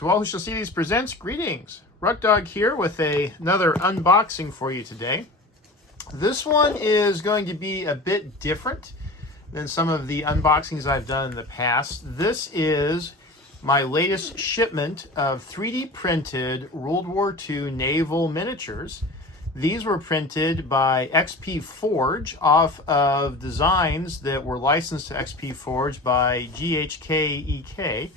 To all who shall see these presents, greetings. Ruck Dog here with another unboxing for you today. This one is going to be a bit different than some of the unboxings I've done in the past. This is my latest shipment of 3D printed World War II naval miniatures. These were printed by XP Forge off of designs that were licensed to XP Forge by GHK-EK.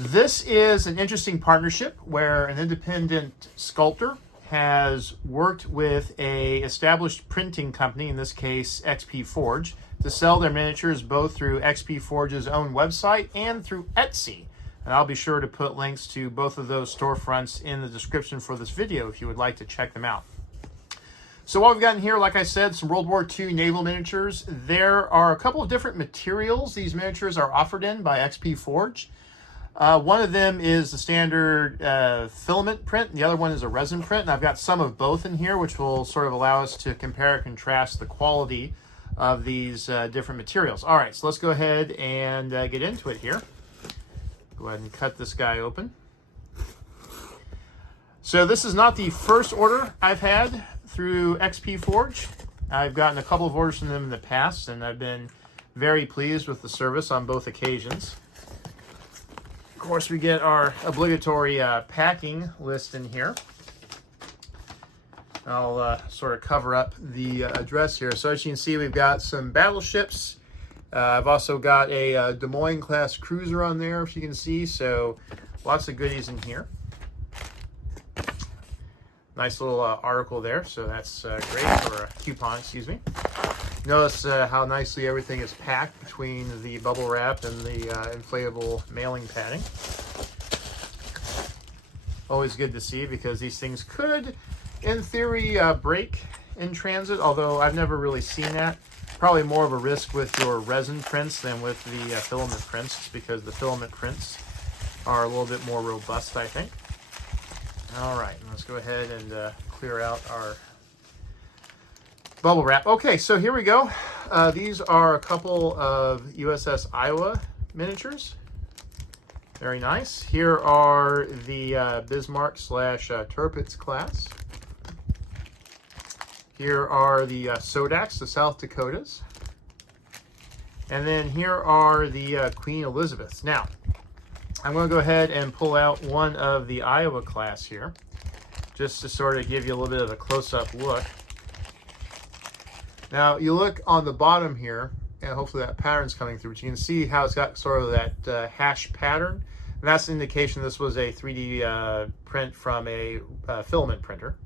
This is an interesting partnership where an independent sculptor has worked with a established printing company, in this case XP Forge, to sell their miniatures both through XP Forge's own website and through Etsy. And I'll be sure to put links to both of those storefronts in the description for this video if you would like to check them out. So what we've got in here, like I said, some World War II naval miniatures. There are a couple of different materials these miniatures are offered in by XP Forge. One of them is the standard filament print, and the other one is a resin print. And I've got some of both in here, which will sort of allow us to compare and contrast the quality of these different materials. All right, so let's go ahead and get into it here. Go ahead and cut this guy open. So this is not the first order I've had through XP Forge. I've gotten a couple of orders from them in the past, and I've been very pleased with the service on both occasions. Of course, we get our obligatory packing list in here. I'll sort of cover up the address here. So as you can see, we've got some battleships. I've also got a Des Moines class cruiser on there, if you can see. So lots of goodies in here. Nice little article there. So that's great, or a coupon, excuse me. Notice how nicely everything is packed between the bubble wrap and the inflatable mailing padding. Always good to see, because these things could, in theory, break in transit, although I've never really seen that. Probably more of a risk with your resin prints than with the filament prints, because the filament prints are a little bit more robust, I think. All right, let's go ahead and clear out our bubble wrap. Okay, so here we go. These are a couple of USS Iowa miniatures. Very nice. Here are the Bismarck / Tirpitz class. Here are the Sodaks, the South Dakotas. And then here are the Queen Elizabeths. Now, I'm going to go ahead and pull out one of the Iowa class here, just to sort of give you a little bit of a close-up look. Now, you look on the bottom here, and hopefully that pattern's coming through, but you can see how it's got sort of that hash pattern. And that's an indication this was a 3D print from a filament printer.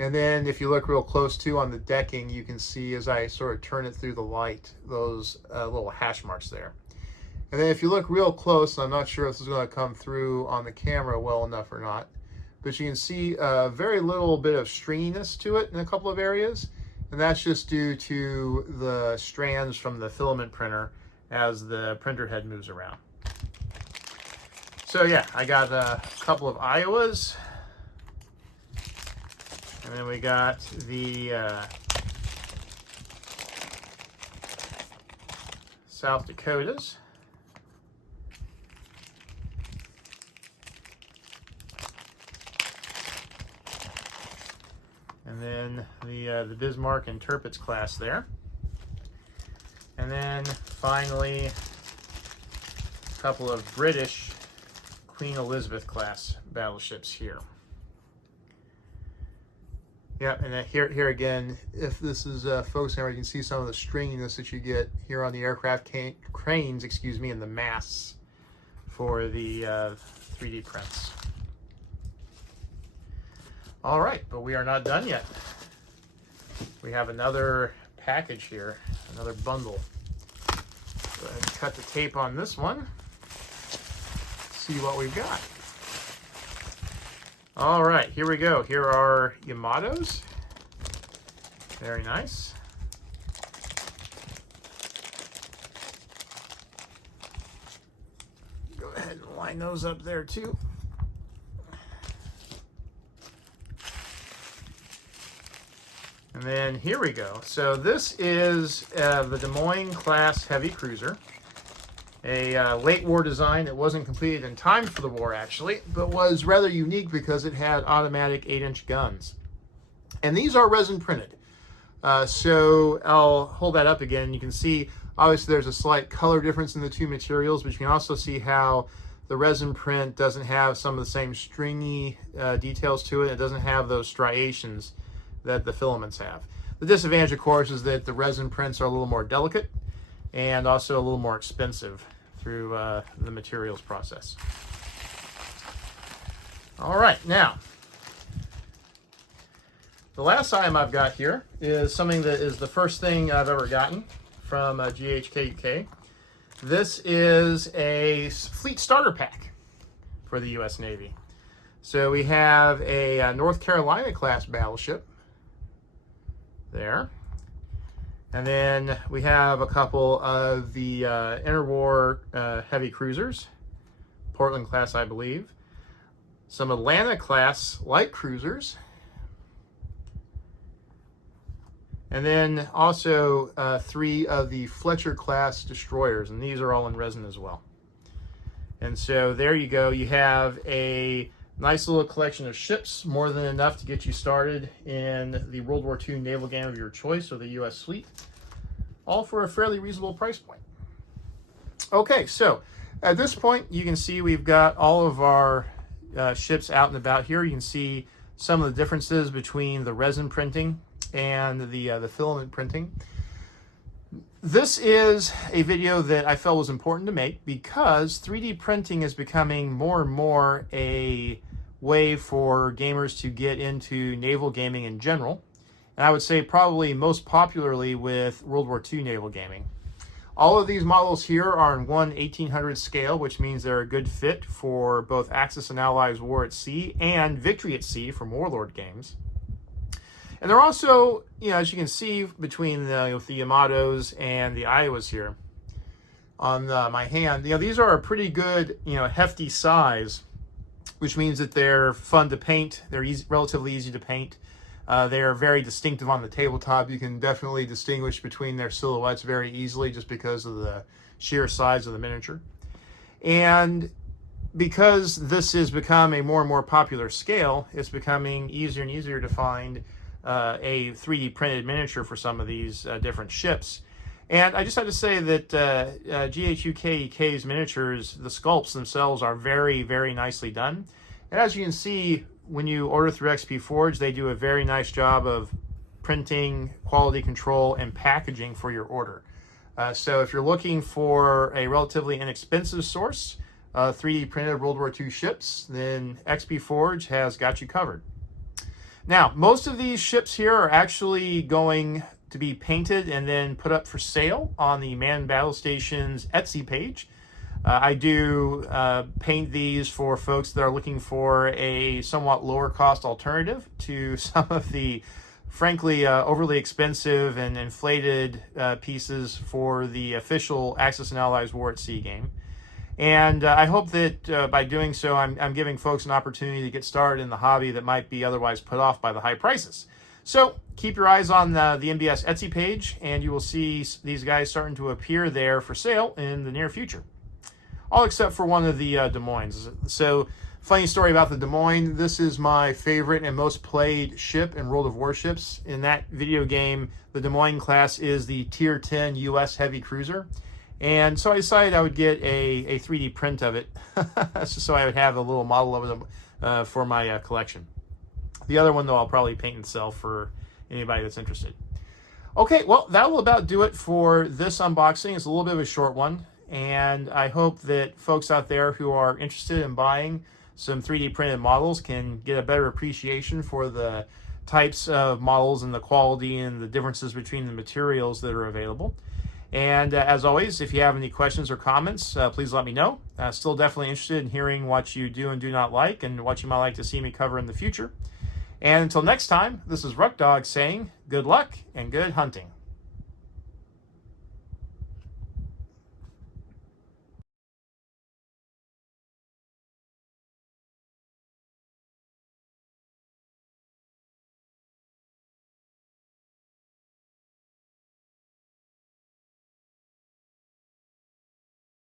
And then if you look real close too on the decking, you can see, as I sort of turn it through the light, those little hash marks there. And then if you look real close, I'm not sure if this is going to come through on the camera well enough or not, but you can see a very little bit of stringiness to it in a couple of areas. And that's just due to the strands from the filament printer as the printer head moves around. So yeah, I got a couple of Iowas. And then we got the South Dakotas. And then the Bismarck and Tirpitz class there. And then finally, a couple of British Queen Elizabeth class battleships here. Yeah, and here again, if this is focusing on, you can see some of the stringiness that you get here on the aircraft cranes, excuse me, and the masts for the 3D prints. All right, but we are not done yet. We have another package here, another bundle. Go ahead and cut the tape on this one. See what we've got. All right, here we go. Here are Yamatos. Very nice. Go ahead and line those up there too. And then here we go. So this is the Des Moines class heavy cruiser. A late war design that wasn't completed in time for the war, actually, but was rather unique because it had automatic 8-inch guns. And these are resin printed. So I'll hold that up again. You can see, obviously, there's a slight color difference in the two materials, but you can also see how the resin print doesn't have some of the same stringy details to it. It doesn't have those striations that the filaments have. The disadvantage, of course, is that the resin prints are a little more delicate and also a little more expensive through the materials process. All right, now, the last item I've got here is something that is the first thing I've ever gotten from GHK UK. This is a fleet starter pack for the U.S. Navy. So we have a North Carolina class battleship there. And then we have a couple of the interwar heavy cruisers, Portland class, I believe. Some Atlanta class light cruisers. And then also 3 of the Fletcher class destroyers, and these are all in resin as well. And so there you go. You have a nice little collection of ships, more than enough to get you started in the World War II naval game of your choice, or the U.S. fleet, all for a fairly reasonable price point. Okay, so at this point, you can see we've got all of our ships out and about here. You can see some of the differences between the resin printing and the filament printing. This is a video that I felt was important to make because 3D printing is becoming more and more a way for gamers to get into naval gaming in general. And I would say probably most popularly with World War II naval gaming. All of these models here are in 1/1800 scale, which means they're a good fit for both Axis and Allies War at Sea and Victory at Sea from Warlord games. And they're also, as you can see between the Yamatos and the Iowas here on my hand, these are a pretty good, hefty size, which means that they're fun to paint. They're relatively easy to paint. They are very distinctive on the tabletop. You can definitely distinguish between their silhouettes very easily just because of the sheer size of the miniature. And because this has become a more and more popular scale, it's becoming easier and easier to find a 3D printed miniature for some of these different ships. And I just have to say that GHUK's miniatures, the sculpts themselves, are very, very nicely done. And as you can see, when you order through XP Forge, they do a very nice job of printing, quality control, and packaging for your order. So if you're looking for a relatively inexpensive source, 3D printed World War II ships, then XP Forge has got you covered. Now, most of these ships here are actually going to be painted and then put up for sale on the Manned Battle Station's Etsy page. I do paint these for folks that are looking for a somewhat lower cost alternative to some of the, frankly, overly expensive and inflated pieces for the official Axis and Allies War at Sea game. And I hope that by doing so, I'm giving folks an opportunity to get started in the hobby that might be otherwise put off by the high prices. So keep your eyes on the MBS Etsy page, and you will see these guys starting to appear there for sale in the near future. All except for one of the Des Moines. So, funny story about the Des Moines. This is my favorite and most played ship in World of Warships. In that video game, the Des Moines class is the Tier 10 U.S. heavy cruiser. And so I decided I would get a 3D print of it, so I would have a little model of it for my collection. The other one, though, I'll probably paint and sell for anybody that's interested. Okay, well, that will about do it for this unboxing. It's a little bit of a short one, and I hope that folks out there who are interested in buying some 3D printed models can get a better appreciation for the types of models and the quality and the differences between the materials that are available. And as always, if you have any questions or comments, please let me know. Still definitely interested in hearing what you do and do not like and what you might like to see me cover in the future. And until next time, this is Ruck Dog saying good luck and good hunting.